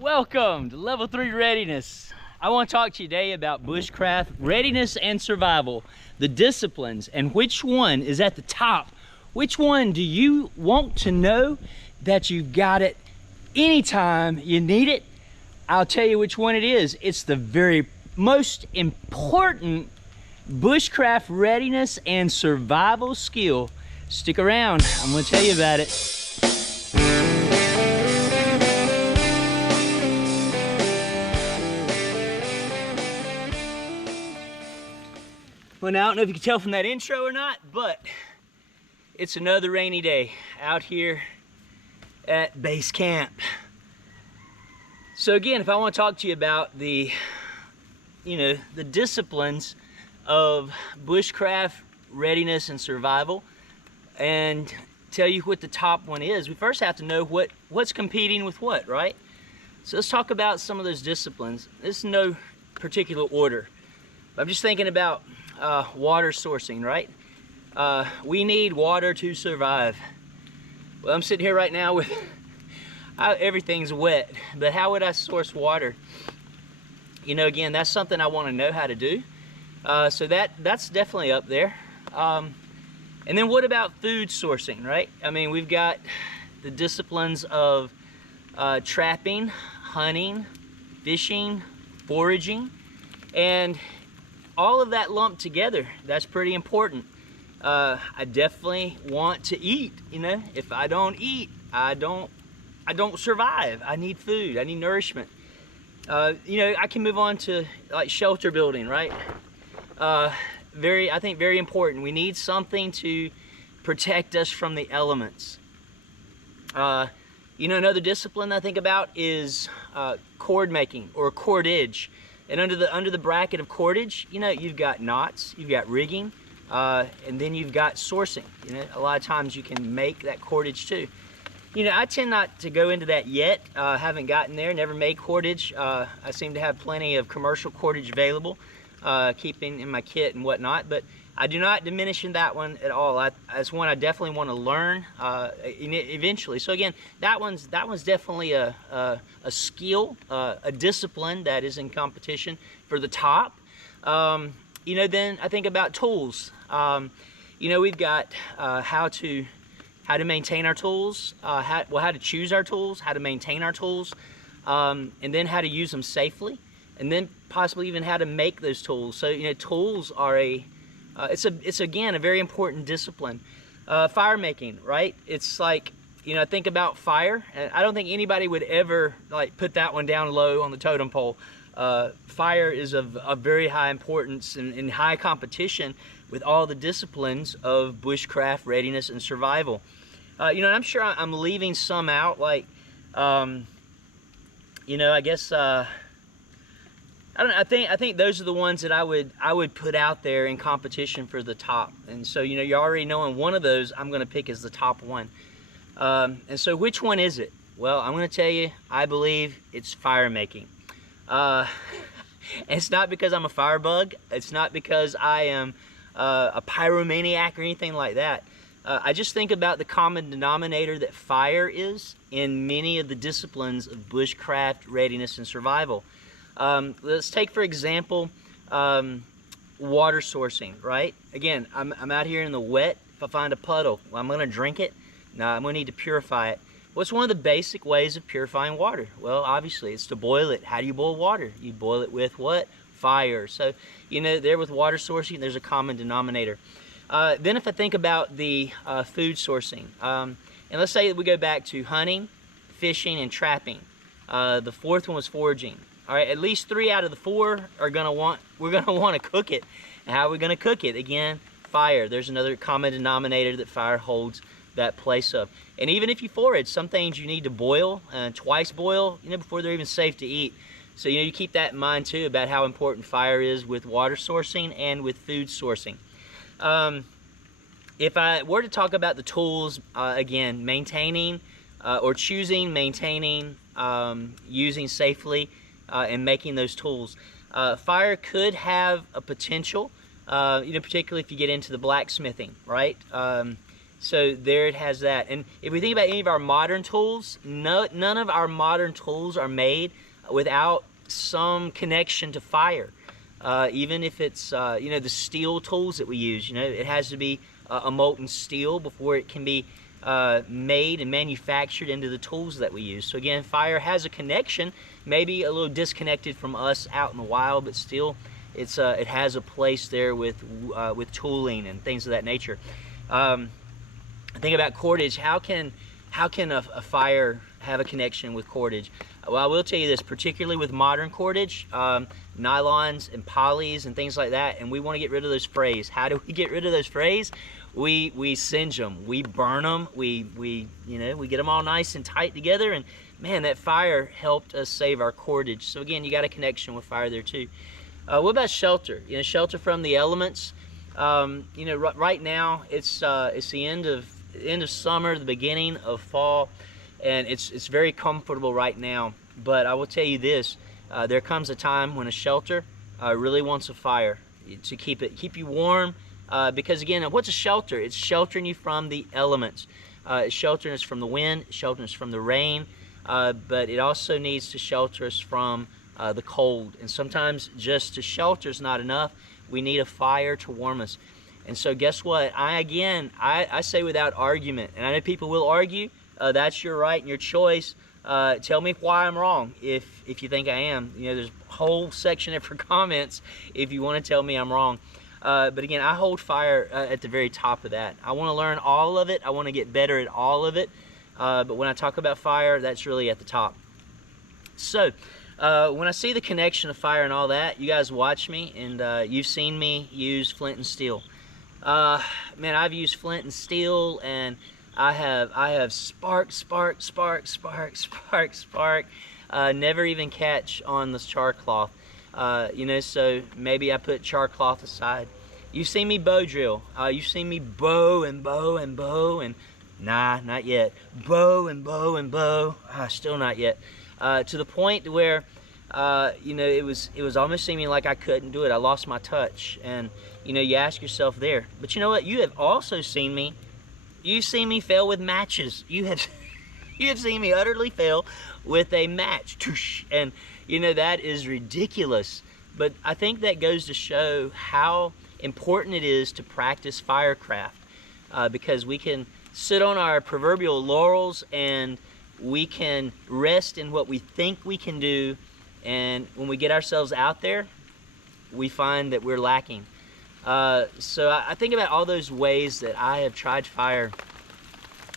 Welcome to Level 3 Readiness. I want to talk to you today about bushcraft, readiness, and survival, the disciplines, and which one is at the top. Which one do you want to know that you've got it anytime you need it? I'll tell you which one it is. It's the very most important bushcraft readiness and survival skill. Stick around, I'm going to tell you about it. Well, now I don't know if you can tell from that intro or not, but it's another rainy day out here at base camp. So again, if I want to talk to you about the disciplines of bushcraft, readiness, and survival, and tell you what the top one is, we first have to know what's competing with what, right? So let's talk about some of those disciplines. This is no particular order. I'm just thinking about water sourcing, right? We need water to survive. Well, I'm sitting here right now with everything's wet, but how would I source water? Again, that's something I want to know how to do. So that's definitely up there. And then what about food sourcing, right? I mean, we've got the disciplines of trapping, hunting, fishing, foraging, and all of that lumped together. That's pretty important. I definitely want to eat. If I don't eat, I don't survive. I need food. I need nourishment. I can move on to like shelter building, right? I think very important. We need something to protect us from the elements. Another discipline I think about is cord making or cordage. And under the bracket of cordage, you've got knots, you've got rigging, and then you've got sourcing. A lot of times you can make that cordage too. I tend not to go into that yet. Haven't gotten there, never made cordage. I seem to have plenty of commercial cordage available, keeping in my kit and whatnot, but I do not diminish in that one at all. That's one I definitely want to learn eventually. So again, that one's definitely a skill, a discipline that is in competition for the top. Then I think about tools. We've got how to maintain our tools, how to choose our tools, how to maintain our tools, and then how to use them safely, and then possibly even how to make those tools. So tools are it's again a very important discipline. Fire making, right? It's like, think about fire, and I don't think anybody would ever put that one down low on the totem pole. Fire is of very high importance and in high competition with all the disciplines of bushcraft, readiness, and survival. I'm sure I'm leaving some out, like I guess I don't know, I think those are the ones that I would put out there in competition for the top. And so you're already knowing one of those I'm going to pick as the top one. And so which one is it? Well, I'm going to tell you, I believe it's fire making. It's not because I'm a firebug. It's not because I am a pyromaniac or anything like that. I just think about the common denominator that fire is in many of the disciplines of bushcraft, readiness, and survival. Let's take, for example, water sourcing, right? Again, I'm out here in the wet. If I find a puddle, well, I'm going to drink it. No, I'm going to need to purify it. What's one of the basic ways of purifying water? Well, obviously, it's to boil it. How do you boil water? You boil it with what? Fire. So, there with water sourcing, there's a common denominator. Then if I think about the food sourcing, and let's say that we go back to hunting, fishing, and trapping. The fourth one was foraging. All right, at least 3 out of the 4 we're gonna want to cook it. And how are we gonna cook it? Again, fire. There's another common denominator that fire holds that place of. And even if you forage, some things you need to boil, twice boil, before they're even safe to eat. So you keep that in mind too about how important fire is with water sourcing and with food sourcing. If I were to talk about the tools, again, maintaining or choosing, maintaining, using safely, and making those tools. Fire could have a potential, particularly if you get into the blacksmithing, right? So there it has that. And if we think about any of our modern tools, none of our modern tools are made without some connection to fire. Even if it's, you know, the steel tools that we use, you know, it has to be a molten steel before it can be made and manufactured into the tools that we use. So again, fire has a connection, maybe a little disconnected from us out in the wild, but still it's it has a place there with tooling and things of that nature. Think about cordage. How can a fire have a connection with cordage? Well, I will tell you this, particularly with modern cordage, nylons and polys and things like that, and we want to get rid of those frays. How do we get rid of those frays? We singe them, we burn them, we get them all nice and tight together, and man, that fire helped us save our cordage. So again, you got a connection with fire there too. What about shelter? You know, shelter from the elements. You know, right now it's the end of summer, the beginning of fall, and it's very comfortable right now. But I will tell you this: there comes a time when a shelter really wants a fire to keep you warm. Because again, what's a shelter? It's sheltering you from the elements. It's sheltering us from the wind, sheltering us from the rain, but it also needs to shelter us from the cold. And sometimes just to shelter is not enough. We need a fire to warm us. And so guess what? I say without argument, and I know people will argue, that's your right and your choice. Tell me why I'm wrong if you think I am. You know, there's a whole section there for comments if you want to tell me I'm wrong. But again, I hold fire at the very top of that. I want to learn all of it. I want to get better at all of it. But when I talk about fire, that's really at the top. So when I see the connection of fire and all that, you guys watch me, and you've seen me use flint and steel. Man, I've used flint and steel, and I have spark, never even catch on this char cloth. You know, so maybe I put char cloth aside. You've seen me bow drill. You've seen me bow and bow and bow, and nah, not yet. Bow and bow and bow. Still not yet. To the point where, you know, it was almost seeming like I couldn't do it. I lost my touch, and you know, you ask yourself there. But you know what? You have also seen me. You've seen me fail with matches. You have seen me utterly fail with a match. And you know, that is ridiculous. But I think that goes to show how important it is to practice firecraft, because we can sit on our proverbial laurels and we can rest in what we think we can do, and when we get ourselves out there, we find that we're lacking. So I think about all those ways that I have tried fire,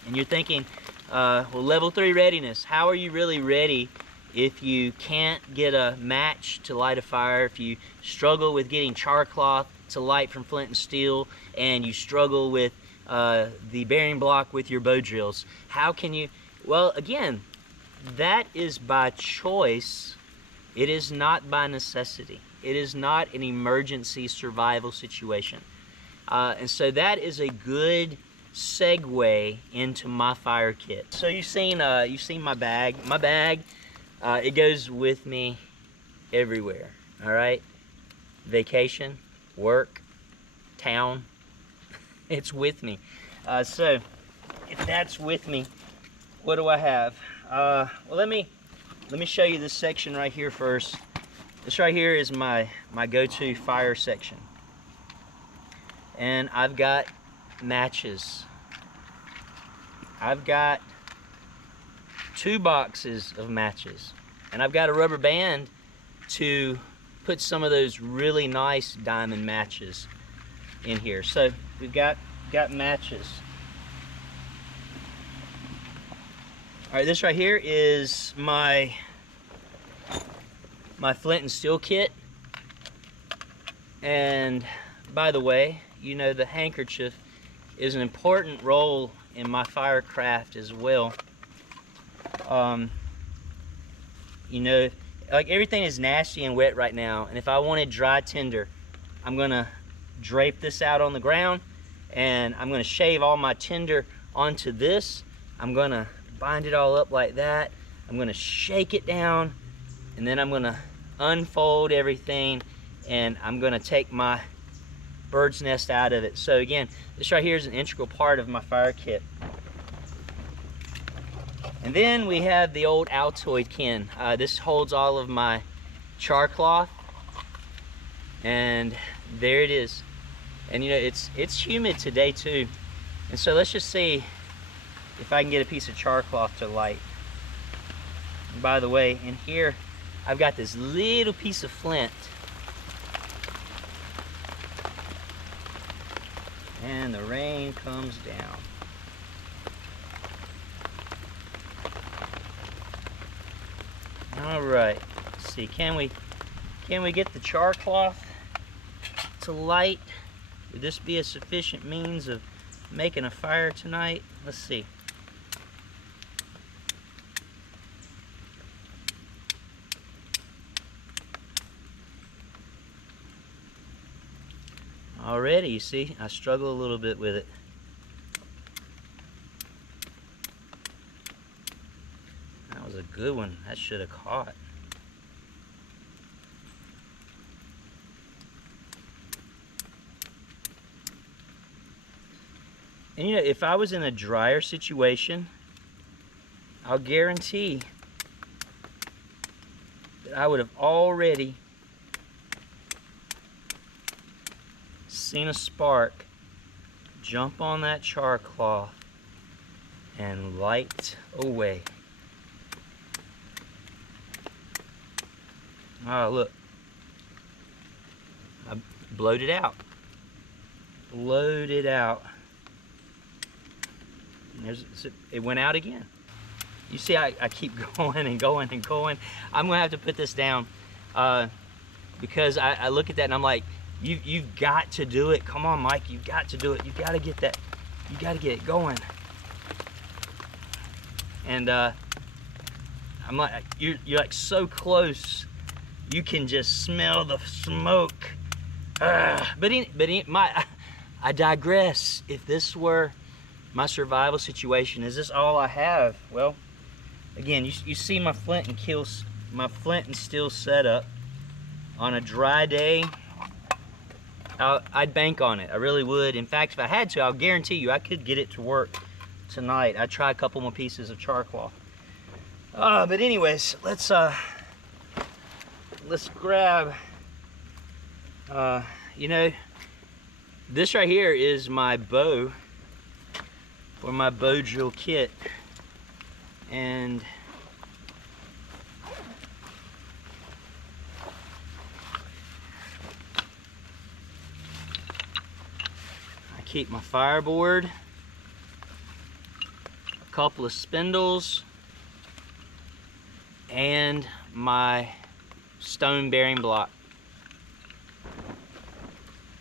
and you're thinking, well, level 3 readiness, how are you really ready if you can't get a match to light a fire, if you struggle with getting char cloth to light from flint and steel, and you struggle with the bearing block with your bow drills? How can you? Well, again, that is by choice. It is not by necessity. It is not an emergency survival situation. And so that is a good segue into my fire kit. So you've seen my bag. My bag, it goes with me everywhere. All right, vacation, work, town, it's with me. So if that's with me, what do I have? Well, let me show you this section right here first. This right here is my go-to fire section, and I've got matches. I've got 2 boxes of matches, and I've got a rubber band to put some of those really nice diamond matches in here. So we've got matches. All right, this right here is my flint and steel kit. And by the way, you know, the handkerchief is an important role in my firecraft as well. You know, like, everything is nasty and wet right now, and if I wanted dry tinder, I'm gonna drape this out on the ground, and I'm gonna shave all my tinder onto this. I'm gonna bind it all up like that. I'm gonna shake it down, and then I'm gonna unfold everything, and I'm gonna take my bird's nest out of it. So again, this right here is an integral part of my fire kit. And then we have the old Altoid can. This holds all of my char cloth, and there it is. And you know, it's humid today too, and so let's just see if I can get a piece of char cloth to light. And by the way, in here I've got this little piece of flint, and the rain comes down. All right, let's see, can we get the char cloth to light? Would this be a sufficient means of making a fire tonight? Let's see. Already, you see, I struggle a little bit with it. That was a good one. That should have caught. And you know, if I was in a drier situation, I'll guarantee that I would have already seen a spark jump on that char cloth and light away. Oh, look. I blowed it out. Blowed it out. It went out again. You see, I keep going and going and going. I'm gonna have to put this down because I look at that and I'm like, you've got to do it. Come on, Mike, you've got to do it. You got to get that. You got to get it going. And I'm like, you're like so close. You can just smell the smoke. But I digress. If this were my survival situation, is this all I have? Well, again, you see my flint and steel setup. On a dry day, I'd bank on it. I really would. In fact, if I had to, I'll guarantee you I could get it to work tonight. I'd try a couple more pieces of char cloth. But anyways, let's grab. You know, this right here is my bow, or my bow drill kit, and I keep my fireboard, a couple of spindles, and my stone bearing block.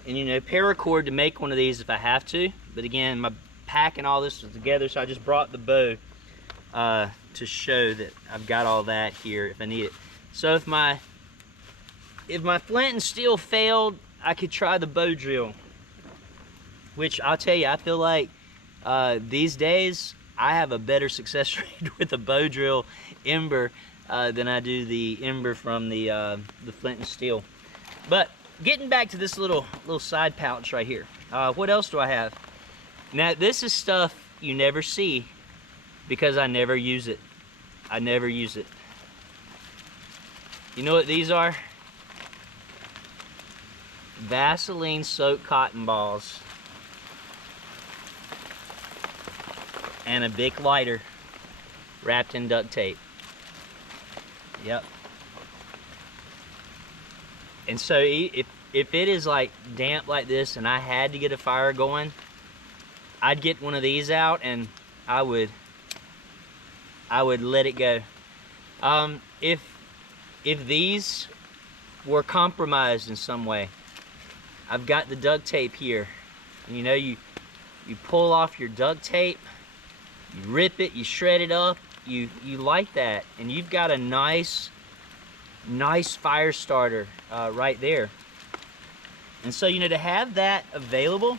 And you know, paracord to make one of these if I have to, but again, my pack and all this is together, so I just brought the bow to show that I've got all that here if I need it. So if my flint and steel failed, I could try the bow drill, which I'll tell you, I feel like these days I have a better success rate with a bow drill ember than I do the ember from the flint and steel. But getting back to this little side pouch right here, what else do I have? Now this is stuff you never see because I never use it. I never use it. You know what these are? Vaseline soaked cotton balls and a Bic lighter wrapped in duct tape. Yep. And so if it is like damp like this and I had to get a fire going, I'd get one of these out and I would let it go. If these were compromised in some way, I've got the duct tape here. And you know, you pull off your duct tape, you rip it, you shred it up, you light that, and you've got a nice fire starter right there. And so, you know, to have that available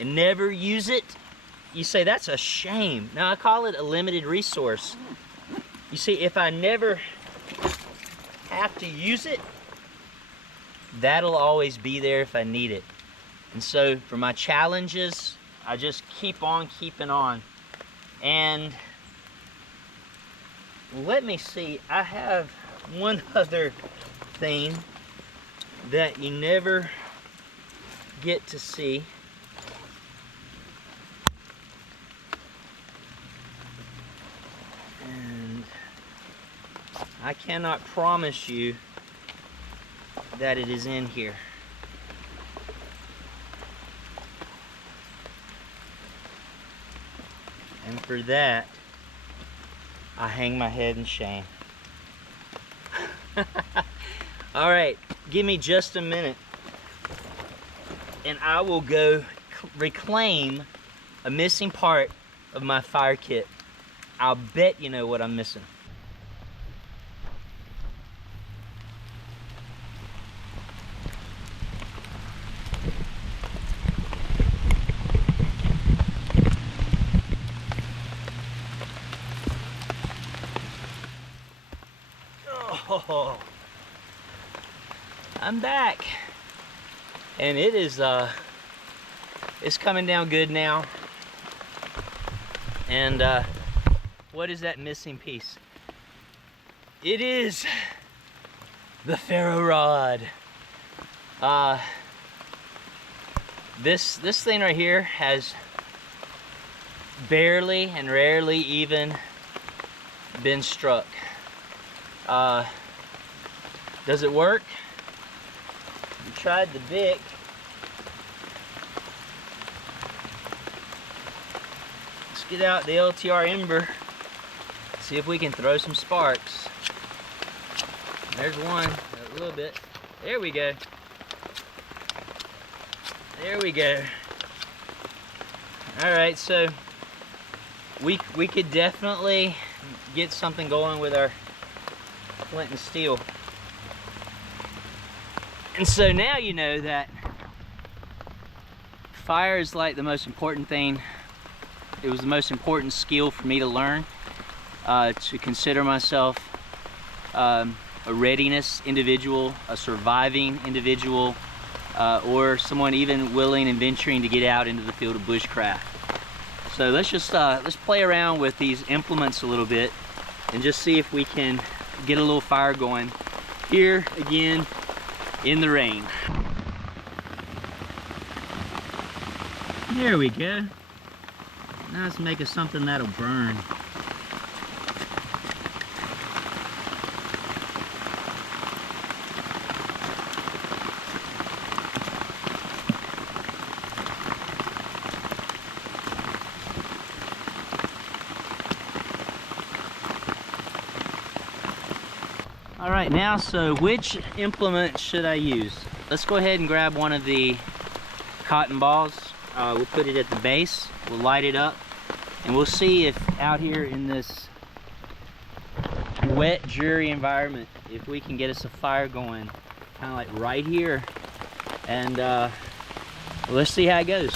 and never use it, you say that's a shame. Now I call it a limited resource. You see, if I never have to use it, that'll always be there if I need it. And so for my challenges, I just keep on keeping on. And let me see, I have one other thing that you never get to see. And I cannot promise you that it is in here. And for that, I hang my head in shame. All right, give me just a minute and I will go reclaim a missing part of my fire kit. I'll bet you know what I'm missing. Oh, I'm back, and it is it's coming down good now. And what is that missing piece? It is the ferro rod. This thing right here has barely and rarely even been struck. Does it work? We tried the Bic. Let's get out the LTR ember, see if we can throw some sparks. There's one, a little bit. There we go. There we go. All right, so we could definitely get something going with our flint and steel. And so now you know that fire is like the most important thing. It was the most important skill for me to learn, to consider myself a readiness individual, a surviving individual, or someone even willing and venturing to get out into the field of bushcraft. So let's just let's play around with these implements a little bit and just see if we can get a little fire going here again in the rain. There we go. Now let's make us something that'll burn. All right, now, so which implement should I use? Let's go ahead and grab one of the cotton balls. We'll put it at the base, we'll light it up, and we'll see if out here in this wet, dreary environment, if we can get us a fire going, kind of like right here. And let's see how it goes.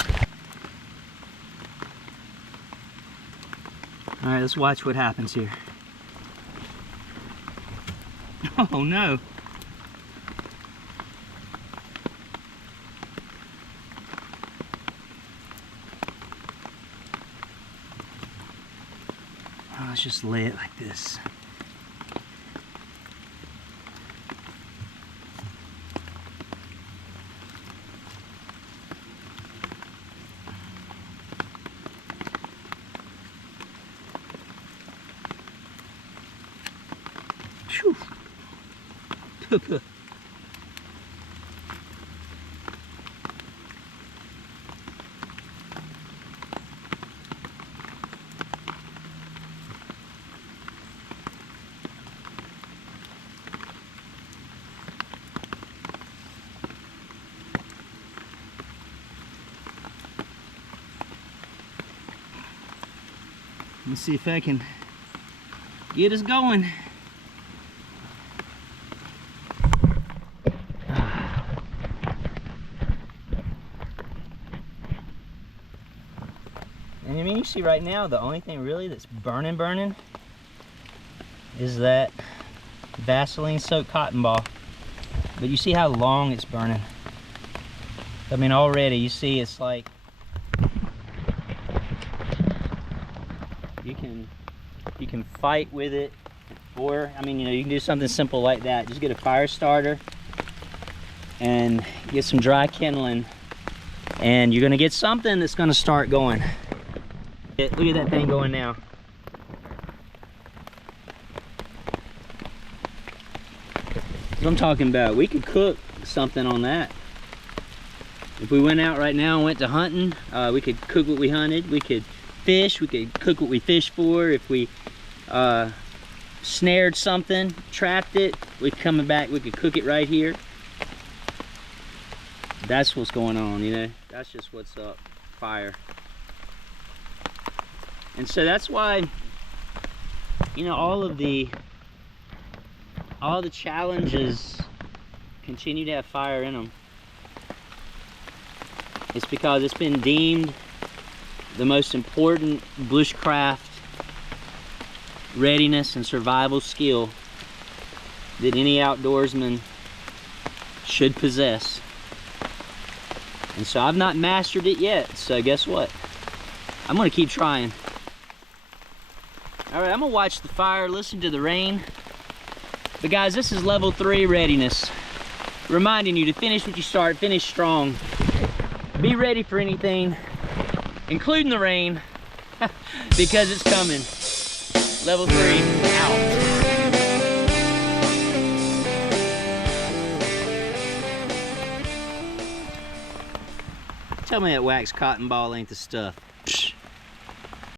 All right, let's watch what happens here. Oh no. Oh, let's just lay it like this. Phew. Let's see if I can get us going. And I mean, you see right now, the only thing really that's burning is that Vaseline soaked cotton ball. But you see how long it's burning. I mean, already you see it's like you can fight with it, or I mean, you know, you can do something simple like that. Just get a fire starter and get some dry kindling, and you're gonna get something that's gonna start going. Look at that thing going now. That's what I'm talking about. We could cook something on that. If we went out right now and went to hunting, we could cook what we hunted. We could fish, we could cook what we fished for. If we snared something, trapped it, we coming back, we could cook it right here. That's what's going on, you know? That's just what's up, fire. And so that's why, you know, all the challenges continue to have fire in them. It's because it's been deemed the most important bushcraft readiness and survival skill that any outdoorsman should possess. And so I've not mastered it yet, so guess what? I'm gonna keep trying. All right, I'm gonna watch the fire, listen to the rain. But guys, this is level 3 readiness. Reminding you to finish what you start, finish strong. Be ready for anything, including the rain, because it's coming. Level 3, out. Tell me that wax cotton ball ain't the stuff.